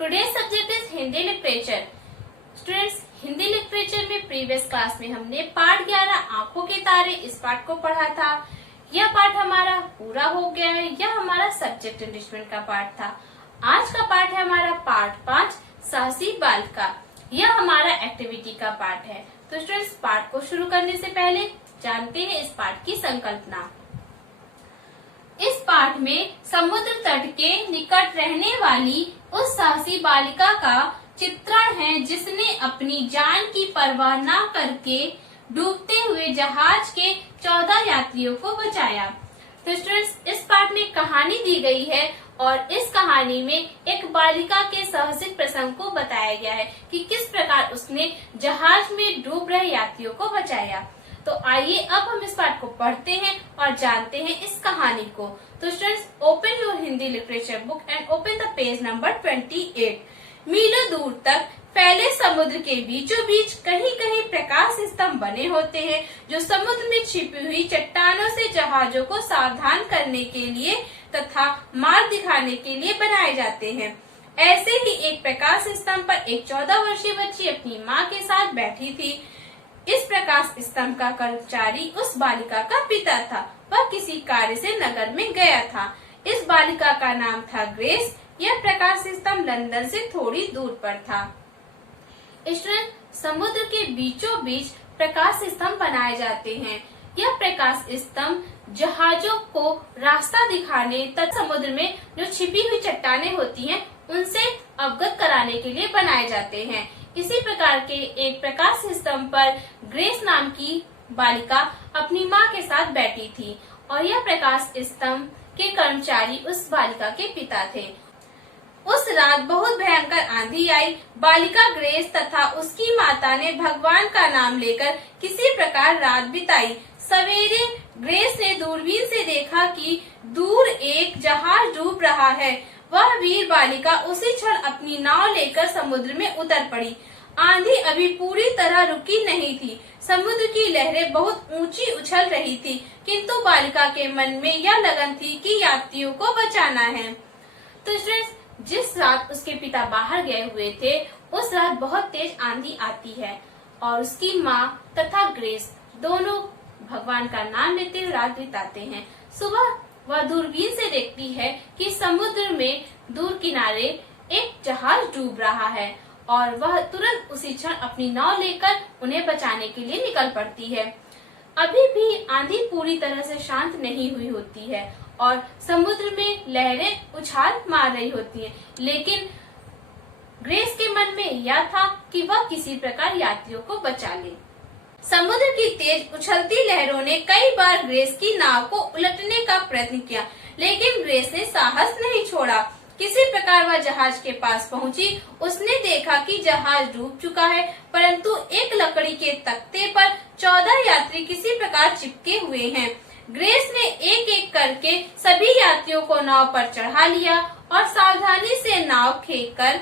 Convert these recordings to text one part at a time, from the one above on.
Today's subject is Hindi literature. Students, Hindi literature में previous class में हमने पाठ 11 आंखों के तारे इस पाठ को पढ़ा था। यह पाठ हमारा पूरा हो गया है। यह हमारा सब्जेक्ट एनरिचमेंट का पाठ था। आज का पाठ है हमारा पाठ 5 साहसी बालिका। यह हमारा एक्टिविटी का पाठ है। तो स्टूडेंट्स, पाठ को शुरू करने से पहले जानते हैं इस पाठ की संकल्पना। इस पाठ में समुद्र तट के निकट रहने वाली उस साहसी बालिका का चित्रण है जिसने अपनी जान की परवाह न करके डूबते हुए जहाज के 14 यात्रियों को बचाया। तो स्टूडेंट्स, इस पाठ में कहानी दी गई है और इस कहानी में एक बालिका के साहसिक प्रसंग को बताया गया है कि किस प्रकार उसने जहाज में डूब रहे यात्रियों को बचाया। तो आइए अब हम इस पाठ को पढ़ते हैं और जानते हैं इस कहानी को। तो students, open your Hindi literature book and open the page number 28। मीलों दूर तक फैले समुद्र के बीचों बीच कहीं कहीं प्रकाश स्तंभ बने होते हैं जो समुद्र में छिपी हुई चट्टानों से जहाजों को सावधान करने के लिए तथा मार्ग दिखाने के लिए बनाए जाते हैं। ऐसे ही एक प्रकाश स्तंभ पर एक 14 वर्षीय बच्ची अपनी माँ के साथ बैठी थी। इस प्रकाश स्तंभ का कर्मचारी उस बालिका का पिता था। वह किसी कार्य से नगर में गया था। इस बालिका का नाम था ग्रेस। यह प्रकाश स्तंभ लंदन से थोड़ी दूर पर था। स्टूडेंट, समुद्र के बीचों बीच प्रकाश स्तंभ बनाए जाते हैं। यह प्रकाश स्तंभ जहाजों को रास्ता दिखाने तथा समुद्र में जो छिपी हुई चट्टानें होती हैं उनसे अवगत कराने के लिए बनाए जाते हैं। इसी प्रकार के एक प्रकाश स्तंभ पर ग्रेस नाम की बालिका अपनी माँ के साथ बैठी थी और यह प्रकाश स्तंभ के कर्मचारी उस बालिका के पिता थे। उस रात बहुत भयंकर आंधी आई। बालिका ग्रेस तथा उसकी माता ने भगवान का नाम लेकर किसी प्रकार रात बिताई। सवेरे ग्रेस ने दूरबीन से देखा कि दूर एक जहाज डूब रहा है। वह वीर बालिका उसी क्षण अपनी नाव लेकर समुद्र में उतर पड़ी। आंधी अभी पूरी तरह रुकी नहीं थी। समुद्र की लहरें बहुत ऊंची उछल रही थी, किंतु बालिका के मन में यह लगन थी कि यात्रियों को बचाना है। तो जिस रात उसके पिता बाहर गए हुए थे उस रात बहुत तेज आंधी आती है और उसकी माँ तथा ग्रेस दोनों भगवान का नाम लेते हुए रात बिताते हैं। सुबह वह दूरबीन से देखती है कि समुद्र में दूर किनारे एक जहाज डूब रहा है और वह तुरंत उसी क्षण अपनी नाव लेकर उन्हें बचाने के लिए निकल पड़ती है। अभी भी आंधी पूरी तरह से शांत नहीं हुई होती है और समुद्र में लहरें उछाल मार रही होती हैं, लेकिन ग्रेस के मन में यह था कि वह किसी प्रकार यात्रियों को बचा ले। समुद्र की तेज उछलती लहरों ने कई बार ग्रेस की नाव को उलटने का प्रयत्न किया, लेकिन ग्रेस ने साहस नहीं छोड़ा। किसी प्रकार वह जहाज के पास पहुंची। उसने देखा कि जहाज डूब चुका है, परंतु एक लकड़ी के तख्ते पर 14 यात्री किसी प्रकार चिपके हुए हैं। ग्रेस ने एक एक करके सभी यात्रियों को नाव पर चढ़ा लिया और सावधानी से नाव खींचकर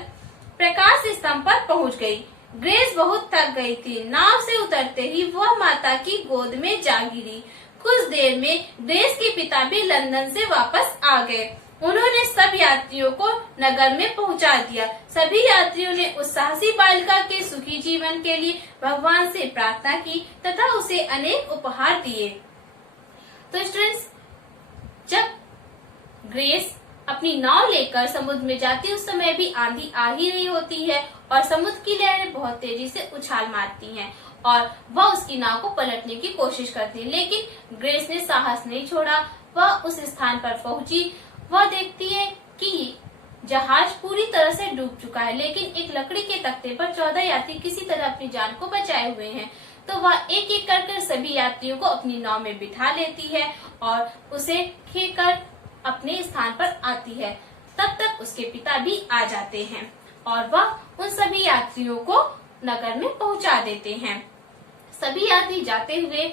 प्रकाश स्तंभ पर पहुंच गई। ग्रेस बहुत थक गई थी। नाव से उतरते ही वह माता की गोद में जा गिरी। कुछ देर में ग्रेस के पिता भी लंदन से वापस आ गए। उन्होंने सब यात्रियों को नगर में पहुंचा दिया। सभी यात्रियों ने उस साहसी बालिका के सुखी जीवन के लिए भगवान से प्रार्थना की तथा उसे अनेक उपहार दिए। तो स्टूडेंट्स, जब ग्रेस अपनी नाव लेकर समुद्र में जाती उस समय भी आंधी आ ही रही होती है और समुद्र की लहरें बहुत तेजी से उछाल मारती हैं और वह उसकी नाव को पलटने की कोशिश करती है, लेकिन ग्रेस ने साहस नहीं छोड़ा। वह उस स्थान पर पहुंची। वह देखती है कि जहाज पूरी तरह से डूब चुका है, लेकिन एक लकड़ी के तख्ते पर 14 यात्री किसी तरह अपनी जान को बचाए हुए हैं। तो वह एक एक कर सभी यात्रियों को अपनी नाव में बिठा लेती है और उसे खींचकर अपने स्थान पर आती है। तब तक उसके पिता भी आ जाते हैं और वह उन सभी यात्रियों को नगर में पहुंचा देते हैं। सभी यात्री जाते हुए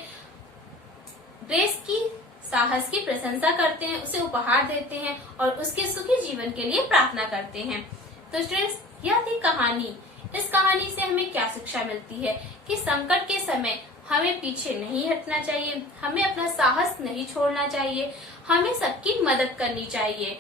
ग्रेस की साहस की प्रशंसा करते हैं, उसे उपहार देते हैं और उसके सुखी जीवन के लिए प्रार्थना करते हैं। तो स्टूडेंट्स, यह थी कहानी। इस कहानी से हमें क्या शिक्षा मिलती है कि संकट के समय हमें पीछे नहीं हटना चाहिए, हमें अपना साहस नहीं छोड़ना चाहिए, हमें सबकी मदद करनी चाहिए।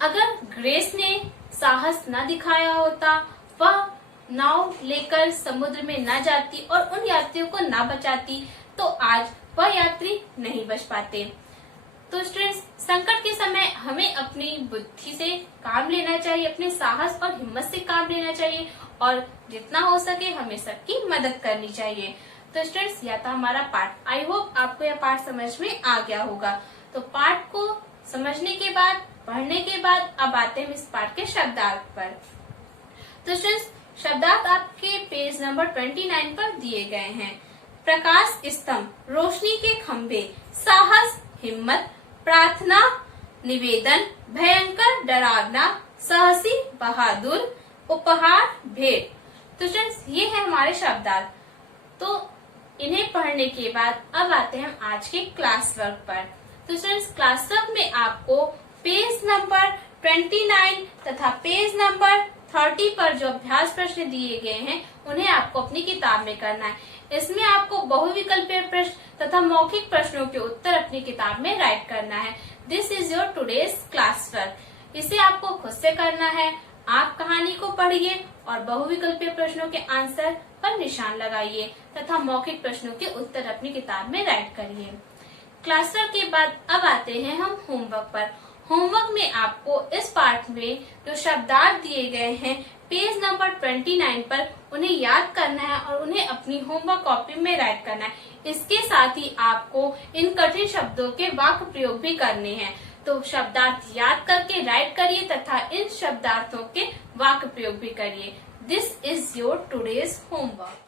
अगर ग्रेस ने साहस न दिखाया होता, वह नाव लेकर समुद्र में न जाती और उन यात्रियों को न बचाती, तो आज वह यात्री नहीं बच पाते। तो स्टूडेंट्स, संकट के समय हमें अपनी बुद्धि से काम लेना चाहिए, अपने साहस और हिम्मत से काम लेना चाहिए और जितना हो सके हमें सबकी मदद करनी चाहिए। तो स्टूडेंट्स, यह था हमारा पाठ। आई होप आपको यह पाठ समझ में आ गया होगा। तो पाठ को समझने के बाद, पढ़ने के बाद अब आते हैं इस पाठ के शब्दार्थ पर। तो स्टूडेंट्स, शब्दार्थ आपके पेज नंबर 29 पर दिए गए हैं। प्रकाश स्तंभ, रोशनी के खंभे, साहस, हिम्मत, प्रार्थना, निवेदन, भयंकर, डरावना, साहसी, बहादुर, उपहार, भेंट। तो स्टूडेंट्स, ये है हमारे शब्दार्थ। तो इन्हें पढ़ने के बाद अब आते हैं आज के क्लास वर्क पर। तो स्टूडेंट्स, क्लास वर्क में आपको पेज नंबर 29 तथा पेज नंबर 30 पर जो अभ्यास प्रश्न दिए गए हैं उन्हें आपको अपनी किताब में करना है। इसमें आपको बहुविकल्पीय प्रश्न तथा मौखिक प्रश्नों के उत्तर अपनी किताब में राइट करना है। This is your today's class work. इसे आपको खुद से करना है। आप कहानी को पढ़िए और बहुविकल्पीय प्रश्नों के आंसर पर निशान लगाइए तथा मौखिक प्रश्नों के उत्तर अपनी किताब में राइट करिए। क्लास वर्क के बाद अब आते हैं हम होमवर्क पर। होमवर्क में आपको इस पाठ में जो शब्दार्थ दिए गए हैं पेज नंबर 29 पर उन्हें याद करना है और उन्हें अपनी होमवर्क कॉपी में राइट करना है। इसके साथ ही आपको इन कठिन शब्दों के वाक्य प्रयोग भी करने हैं। तो शब्दार्थ याद करके राइट करिए तथा इन शब्दार्थों के वाक्य प्रयोग भी करिए। This is your today's homework.